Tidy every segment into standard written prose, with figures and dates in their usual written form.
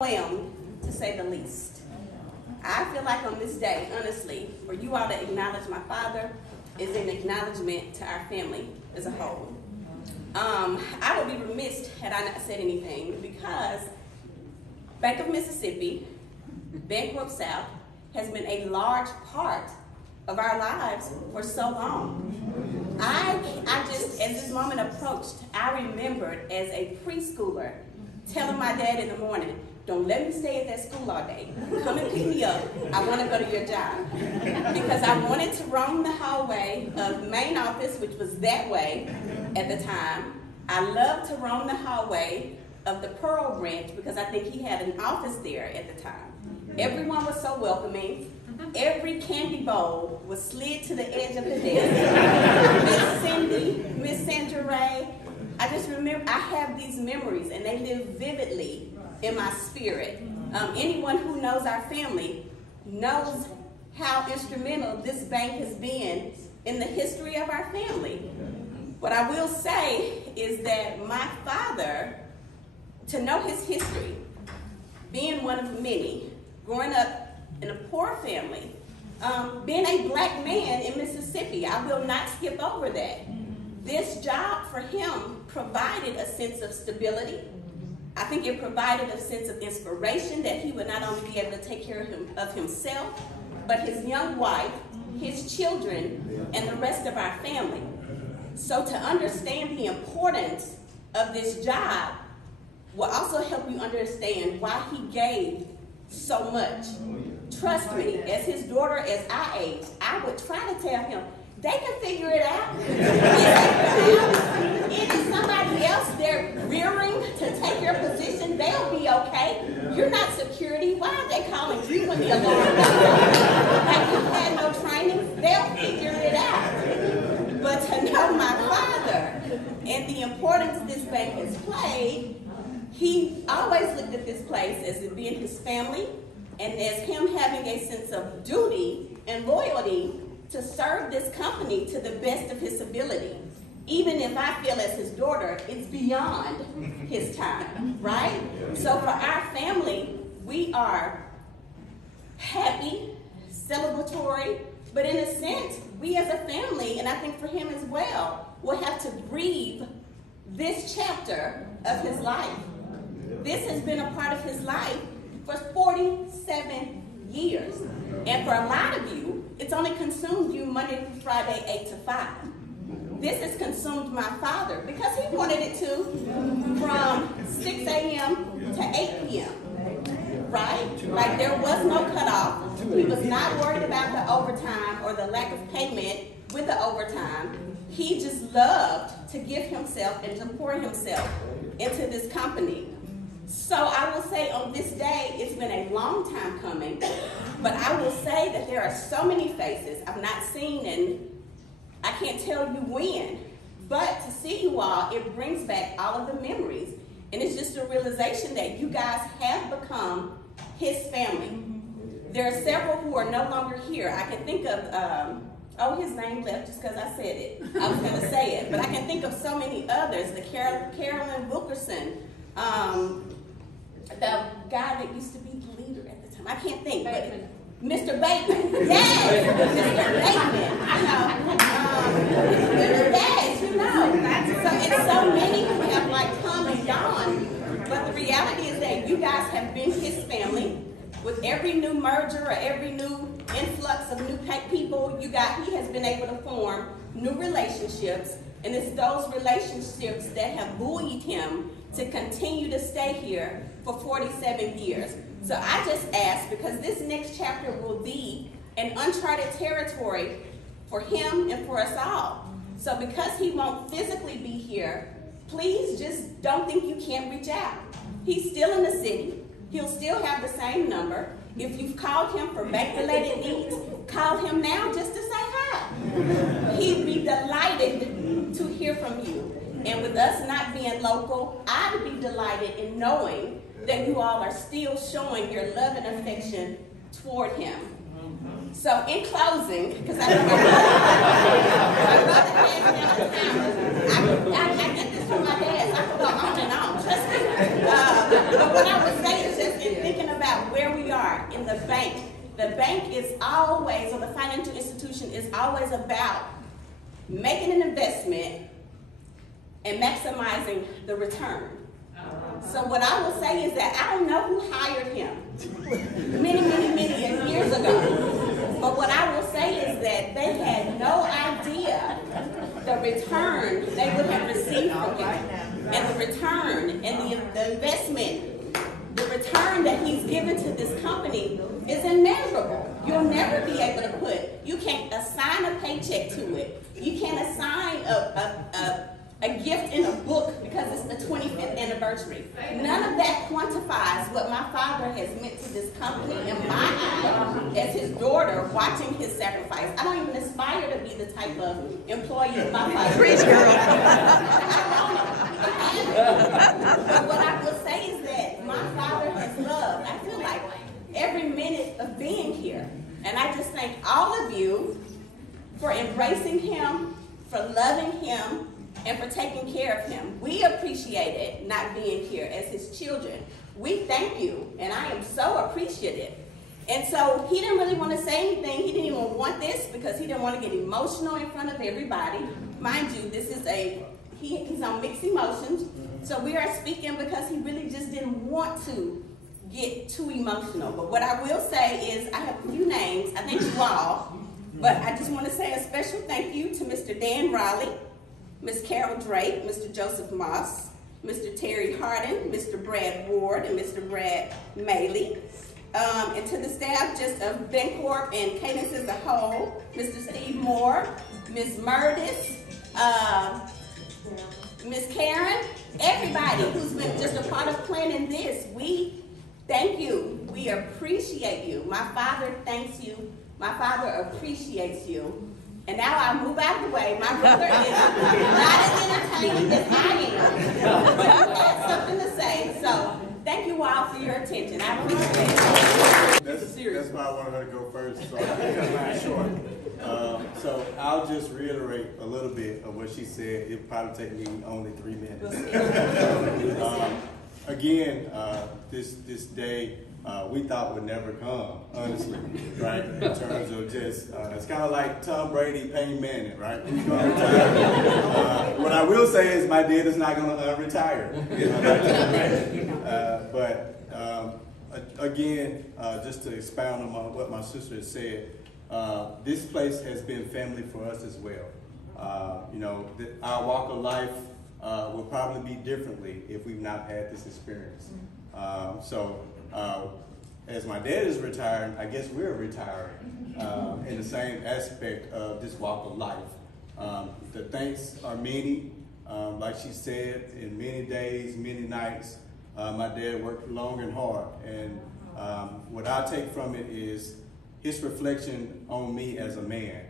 overwhelmed, to say the least. I feel like on this day, honestly, for you all to acknowledge my father is an acknowledgement to our family as a whole. I would be remiss had I not said anything, because Bank of Mississippi, Bancorp South, has been a large part of our lives for so long. I just, as this moment approached, I remembered as a preschooler telling my dad in the morning, "Don't let me stay at that school all day. Come and pick me up. I want to go to your job." Because I wanted to roam the hallway of main office, which was that way at the time. I loved to roam the hallway of the Pearl branch because I think he had an office there at the time. Everyone was so welcoming. Every candy bowl was slid to the edge of the desk. Miss Cindy, Miss Sandra Ray, I just remember, I have these memories and they live vividly in my spirit. Anyone who knows our family knows how instrumental this bank has been in the history of our family. What I will say is that my father, to know his history, being one of many, growing up in a poor family, being a black man in Mississippi, I will not skip over that. This job for him provided a sense of stability. I think it provided a sense of inspiration that he would not only be able to take care of himself, but his young wife, his children, and the rest of our family. So to understand the importance of this job will also help you understand why he gave so much. Trust me, as his daughter, as I aged, I would try to tell him, they can figure it out. It is somebody else they're rearing to take your position. They'll be okay. You're not security. Why are they calling you when the alarm goes? Like you had no training? They'll figure it out. But to know my father and the importance this bank has played, he always looked at this place as it being his family and as him having a sense of duty and loyalty to serve this company to the best of his ability. Even if I feel as his daughter, it's beyond his time, right? So for our family, we are happy, celebratory, but in a sense, we as a family, and I think for him as well, will have to grieve this chapter of his life. This has been a part of his life for 47 years. And for a lot of you, it's only consumed you Monday through Friday, 8 to 5. This has consumed my father because he wanted it to from 6 a.m. to 8 p.m., right? Like there was no cutoff. He was not worried about the overtime or the lack of payment with the overtime. He just loved to give himself and to pour himself into this company. So I will say on this day, it's been a long time coming, but I will say that there are so many faces I've not seen, and I can't tell you when, but to see you all, it brings back all of the memories. And it's just a realization that you guys have become his family. There are several who are no longer here. I can think of, oh, his name left just because I said it. I was going to say it, but I can think of so many others. The Carolyn Wilkerson, the guy that used to be the leader at the time. I can't think, Bateman. But Mr. Bateman. Yes, Mr. Bateman. Yes, you know. So it's so many who have like come and gone. But the reality is that you guys have been his family. With every new merger or every new influx of new people, he has been able to form new relationships. And it's those relationships that have buoyed him to continue to stay here for 47 years. So I just ask, because this next chapter will be an uncharted territory for him and for us all. So because he won't physically be here, please just don't think you can't reach out. He's still in the city. He'll still have the same number. If you've called him for bank-related needs, call him now just to say hi. He'd be delighted to hear from you. And with us not being local, I'd be delighted in knowing that you all are still showing your love and affection toward him. So in closing, because I know my brother has me out of town, I get this from my dad, so I can go on and on, trust me. But what I would say is just in the bank. The bank is always, or the financial institution is always about making an investment and maximizing the return. So what I will say is that I don't know who hired him many years ago. But what I will say is that they had no idea the return they would have received from him. And the return and the investment, the return that he's given to this company is immeasurable. You'll never be able to you can't assign a paycheck to it. You can't assign a gift in a book because it's the 25th anniversary. None of that quantifies what my father has meant to this company in my eyes as his daughter watching his sacrifice. I don't even aspire to be the type of employee my father. Preach, girl. But what I will say is that my father has loved, I feel like, every minute of being here. And I just thank all of you for embracing him, for loving him, and for taking care of him. We appreciated not being here as his children. We thank you, and I am so appreciative. And so he didn't really want to say anything. He didn't even want this because he didn't want to get emotional in front of everybody. Mind you, this is he's on mixed emotions. So we are speaking because he really just didn't want to get too emotional. But what I will say is I have a few names. I thank you all. But I just want to say a special thank you to Mr. Dan Raleigh, Ms. Carol Drake, Mr. Joseph Moss, Mr. Terry Hardin, Mr. Brad Ward, and Mr. Brad Maley. And to the staff just of Bencorp and Cadence as a whole, Mr. Steve Moore, Ms. Murdis, Ms. Karen, everybody who's been just a part of planning this. We thank you. We appreciate you. My father thanks you. My father appreciates you. And now I move out of the way. My brother is not as entertaining as I am. But he has something to say. So thank you all for your attention. I appreciate it. That's why I wanted her to go first, so I can cut mine short. So I'll just reiterate a little bit of what she said. It'll probably take me only 3 minutes. Again, this day, we thought would never come, honestly, right? In terms of just, it's kind of like Tom Brady, Peyton Manning, right? Who's going to retire? What I will say is my dad is not going to retire. Again, just to expound on what my sister has said, this place has been family for us as well. Our walk of life will probably be differently if we've not had this experience. As my dad is retiring, I guess we're retiring in the same aspect of this walk of life. The thanks are many, like she said, in many days, many nights. My dad worked long and hard, and what I take from it is his reflection on me as a man.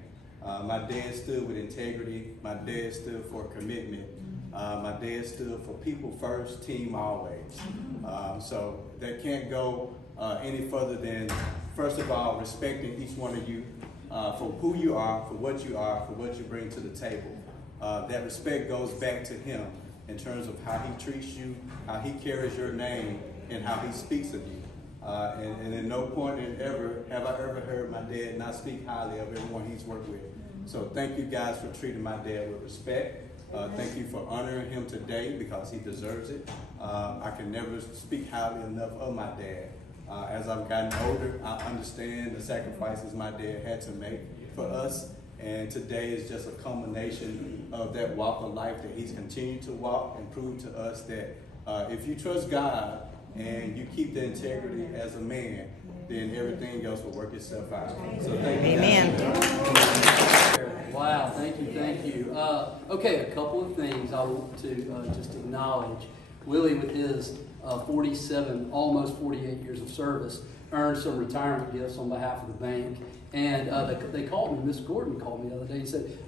My dad stood with integrity. My dad stood for commitment. My dad stood for people first, team always. So that can't go any further than, first of all, respecting each one of you for who you are, for what you bring to the table. That respect goes back to him in terms of how he treats you, how he carries your name, and how he speaks of you. And at no point have I ever heard my dad not speak highly of everyone he's worked with. So thank you guys for treating my dad with respect. Thank you for honoring him today because he deserves it. I can never speak highly enough of my dad. As I've gotten older, I understand the sacrifices my dad had to make for us. And today is just a culmination of that walk of life that he's continued to walk and prove to us that if you trust God and you keep the integrity as a man, then everything else will work itself out. So thank you. Amen. Wow, thank you. Okay, a couple of things I want to just acknowledge. Willie, with his 47, almost 48 years of service, earned some retirement gifts on behalf of the bank. And they called me, Miss Gordon called me the other day and said,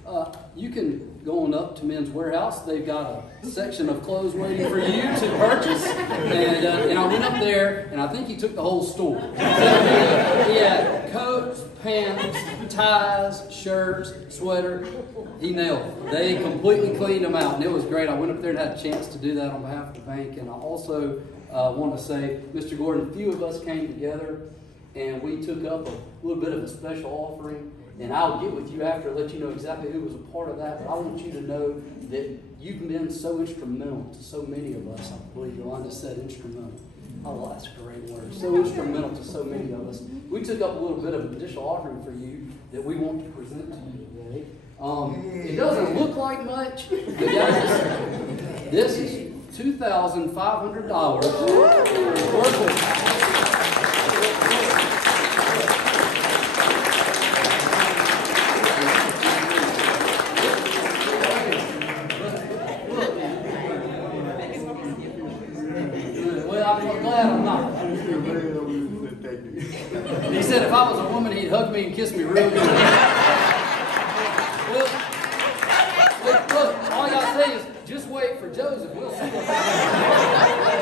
you can go on up to Men's Warehouse. They've got a section of clothes waiting for you to purchase. And I went up there, and I think he took the whole store. He had coats, pants, ties, shirts, sweater. He nailed it. They completely cleaned them out, and it was great. I went up there and had a chance to do that on behalf of the bank. And I also want to say, Mr. Gordon, a few of us came together and we took up a little bit of a special offering. And I'll get with you after, let you know exactly who was a part of that. But I want you to know that you've been so instrumental to so many of us. I believe Yolanda said instrumental. Oh, that's a great word. So instrumental to so many of us. We took up a little bit of an additional offering for you that we want to present to you today. It doesn't look like much, but guys, this is $2,500 worth of. I'm glad I'm not. He said if I was a woman, he'd hug me and kiss me real good. Look, all I got to say is just wait for Joseph. We'll see what's happening.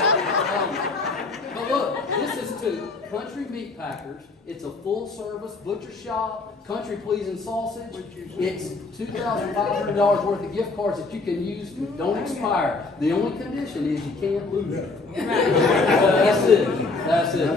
But look, this is to Country Meat Packers. It's a full-service butcher shop, country pleasing sausage. It's $2,500 worth of gift cards that you can use that don't expire. The only condition is you can't lose it. That's it. That's it.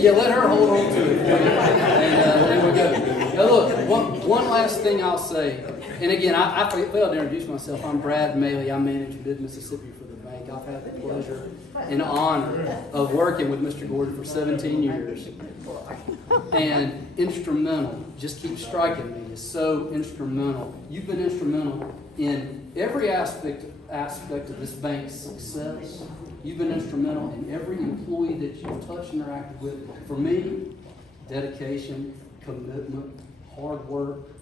Yeah, let her hold on to it. And there we go. Now look, one last thing I'll say. And again, I failed to introduce myself. I'm Brad Maley. I manage Mid-Mississippi for the bank. I've had the pleasure and honor of working with Mr. Gordon for 17 years. And instrumental, just keep striking me, is so instrumental. You've been instrumental in every aspect of this bank's success. You've been instrumental in every employee that you've touched and interacted with. For me, dedication, commitment, hard work,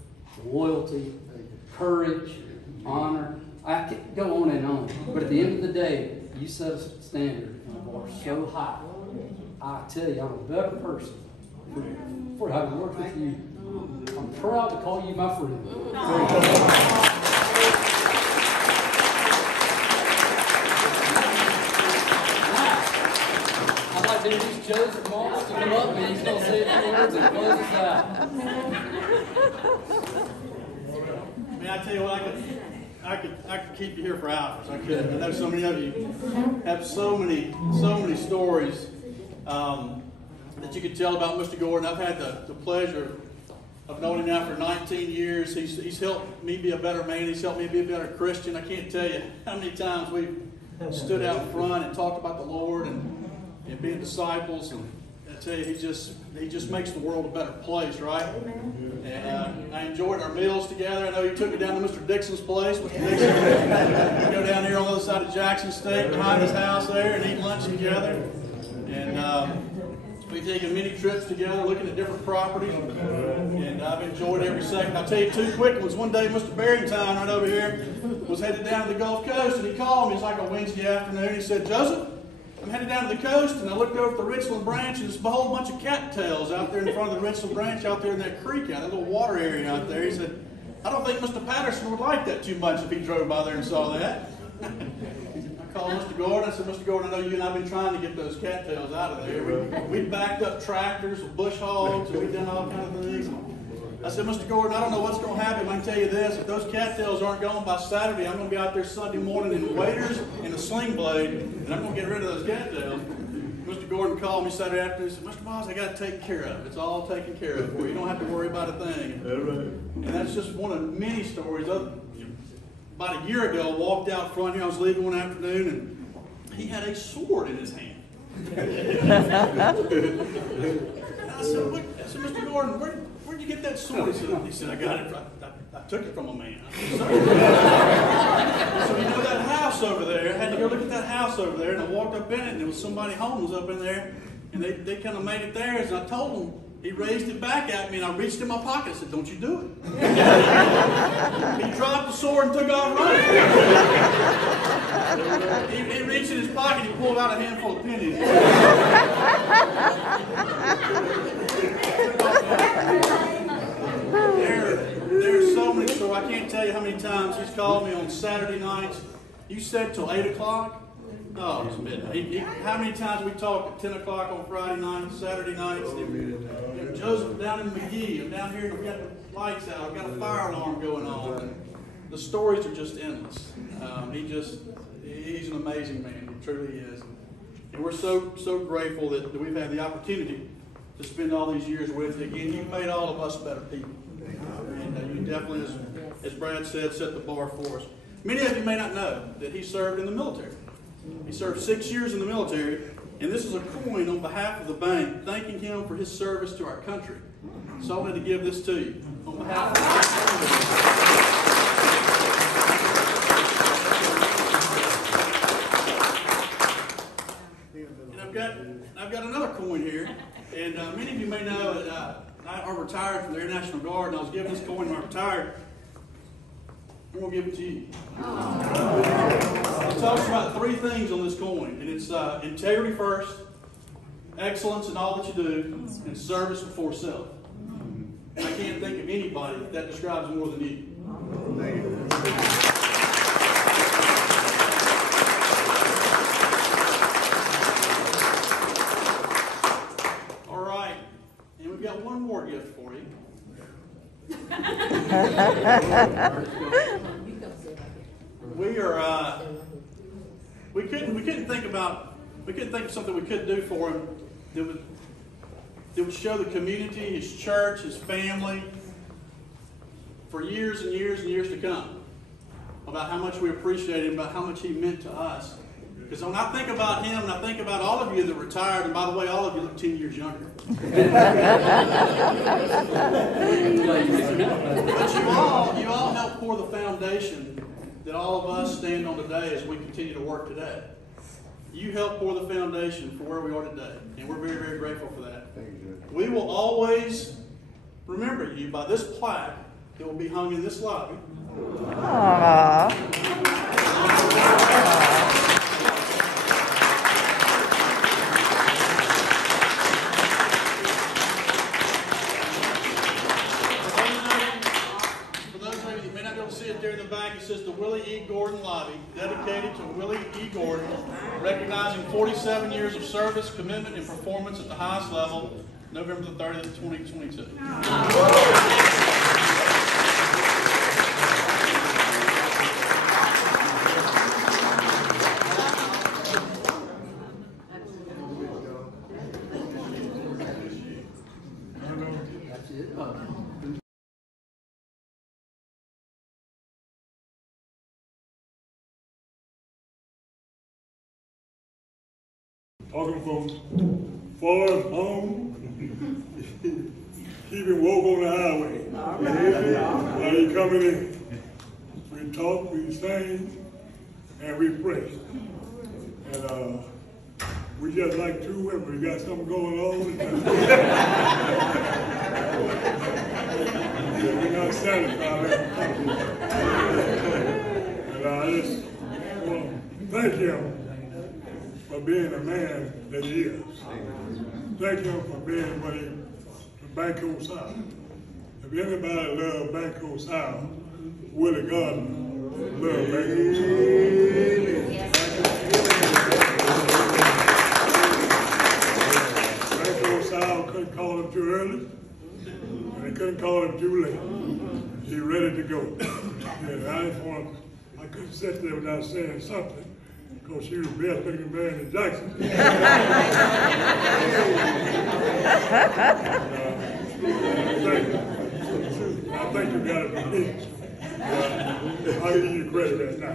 loyalty, courage, honor. I could go on and on. But at the end of the day, you set a standard and a bar so high. I tell you, I'm a better person for having worked with you. I'm proud to call you my friend. I'd like to introduce Joseph Moss to come up and he's going to say a few words and close us out. Man, I tell you what, I could keep you here for hours. I could. I know so many of you have so many stories that you could tell about Mr. Gordon. I've had the pleasure of knowing him now for 19 years. He's helped me be a better man. He's helped me be a better Christian. I can't tell you how many times we've stood out front and talked about the Lord and being disciples. And I tell you, he just makes the world a better place, right? And I enjoyed our meals together. I know you took me down to Mr. Dixon's place. Mr. Dixon, we go down here on the other side of Jackson State, behind his house there, and eat lunch together. And we've taken many trips together, looking at different properties, and I've enjoyed every second. I'll tell you two quick ones. One day, Mr. Barrington, right over here, was headed down to the Gulf Coast, and he called me. It's like a Wednesday afternoon. He said, "Joseph, I'm headed down to the coast," and I looked over at the Richland branch, and there's a whole bunch of cattails out there in front of the Richland branch, out there in that creek, out that little water area out there. He said, "I don't think Mr. Patterson would like that too much if he drove by there and saw that." I called Mr. Gordon. I said, "Mr. Gordon, I know you and I have been trying to get those cattails out of there. We backed up tractors and bush hogs, and we've done all kinds of things." I said, "Mr. Gordon, I don't know what's going to happen. I can tell you this. If those cattails aren't gone by Saturday, I'm going to be out there Sunday morning in waders and a sling blade, and I'm going to get rid of those cattails." Mr. Gordon called me Saturday afternoon and said, "Mr. Moss, I got to take care of it. It's all taken care of for you. You don't have to worry about a thing." And that's just one of many stories. About a year ago, I walked out front here. I was leaving one afternoon, and he had a sword in his hand. And I said, "Mr. Gordon, where'd you get that sword?" He said, "I got it. I took it from a man." I said, "Sorry." So you know that house over there, I had to go look at that house over there, and I walked up in it, and there was somebody homeless up in there, and they kind of made it theirs, and I told him. He raised it back at me, and I reached in my pocket and said, "Don't you do it." He dropped the sword and took off running. He reached in his pocket and he pulled out a handful of pennies. There's so many stories. I can't tell you how many times he's called me on Saturday nights. You said till 8 o'clock? Oh, it's midnight. How many times we talked at 10 o'clock on Friday nights, Saturday nights? And Joseph down in McGee. I'm down here and we've got the lights out. I've got a fire alarm going on. And the stories are just endless. He's an amazing man. He truly is. And we're so grateful that we've had the opportunity to spend all these years with you. Again, you've made all of us better people. And you definitely, as Brad said, set the bar for us. Many of you may not know that he served in the military. He served 6 years in the military, and this is a coin on behalf of the bank thanking him for his service to our country. So I wanted to give this to you on behalf of the And I've got another coin here, and many of you may know that I retired from the Air National Guard, and I was given this coin when I retired. I'm going to give it to you. It talks about 3 things on this coin, and it's integrity first, excellence in all that you do, and service before self. And I can't think of anybody that describes more than you. All right, and we've got one more gift for you. We couldn't think of something we could do for him that would show the community, his church, his family, for years and years and years to come, about how much we appreciate him, about how much he meant to us. Because when I think about him, and I think about all of you that retired, and by the way, all of you look 10 years younger. But you all help pour the foundation that all of us stand on today as we continue to work today. You help pour the foundation for where we are today, and we're very, very grateful for that. We will always remember you by this plaque that will be hung in this lobby. There in the back, it says the Willie E. Gordon Lobby, dedicated to Willie E. Gordon, recognizing 47 years of service, commitment, and performance at the highest level, November the 30th, 2022. Talking from far home, keeping woke on the highway. While he coming in, we talk, we sing, and we pray. And we just like 2 women. We got something going on. We're not satisfied with that. And I just want to thank him for being a man that he is. Thank him for being what he, the Banco South. If anybody loves Banco South, Willie Gardner loves Banco South. Banco South couldn't call him too early, and he couldn't call him too late. He's ready to go. And I couldn't sit there without saying something. Because she was the best looking man in Jackson. I think you got it from me. I'll give you credit right now.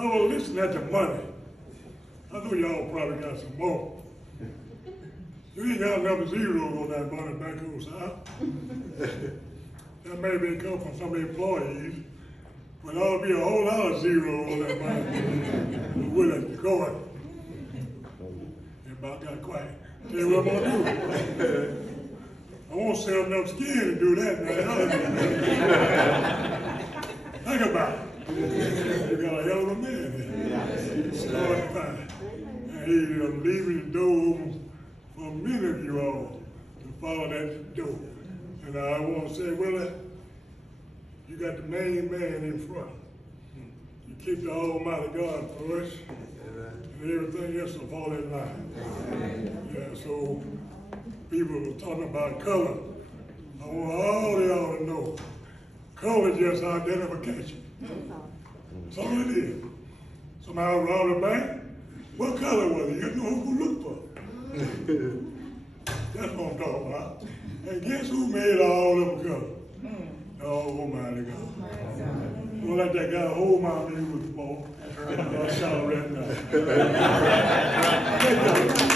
I was listening at the money. I know y'all probably got some more. You ain't got enough zeros on that money back on the south. That maybe come from some employees. But there'll be a whole lot of zeros on that money. With it going. Everybody got quiet. Tell you what I'm gonna do. I won't sell enough skin to do that, man. Think about it. You got a hell of a man here. Lord, fine. And he's leaving the door open for many of you all to follow that door. And I want to say, Willie, you got the main man in front. You keep the Almighty God first, and everything else will fall in line. Yeah, so people were talking about color. I want all of y'all to know, color is just identification. That's all it is. Somebody robbed a bank, What color was it? You know who to look for. That's what I'm talking about. And guess who made all of them colors? The Almighty God. Well, like that guy, hold my music ball. I'll shout right now.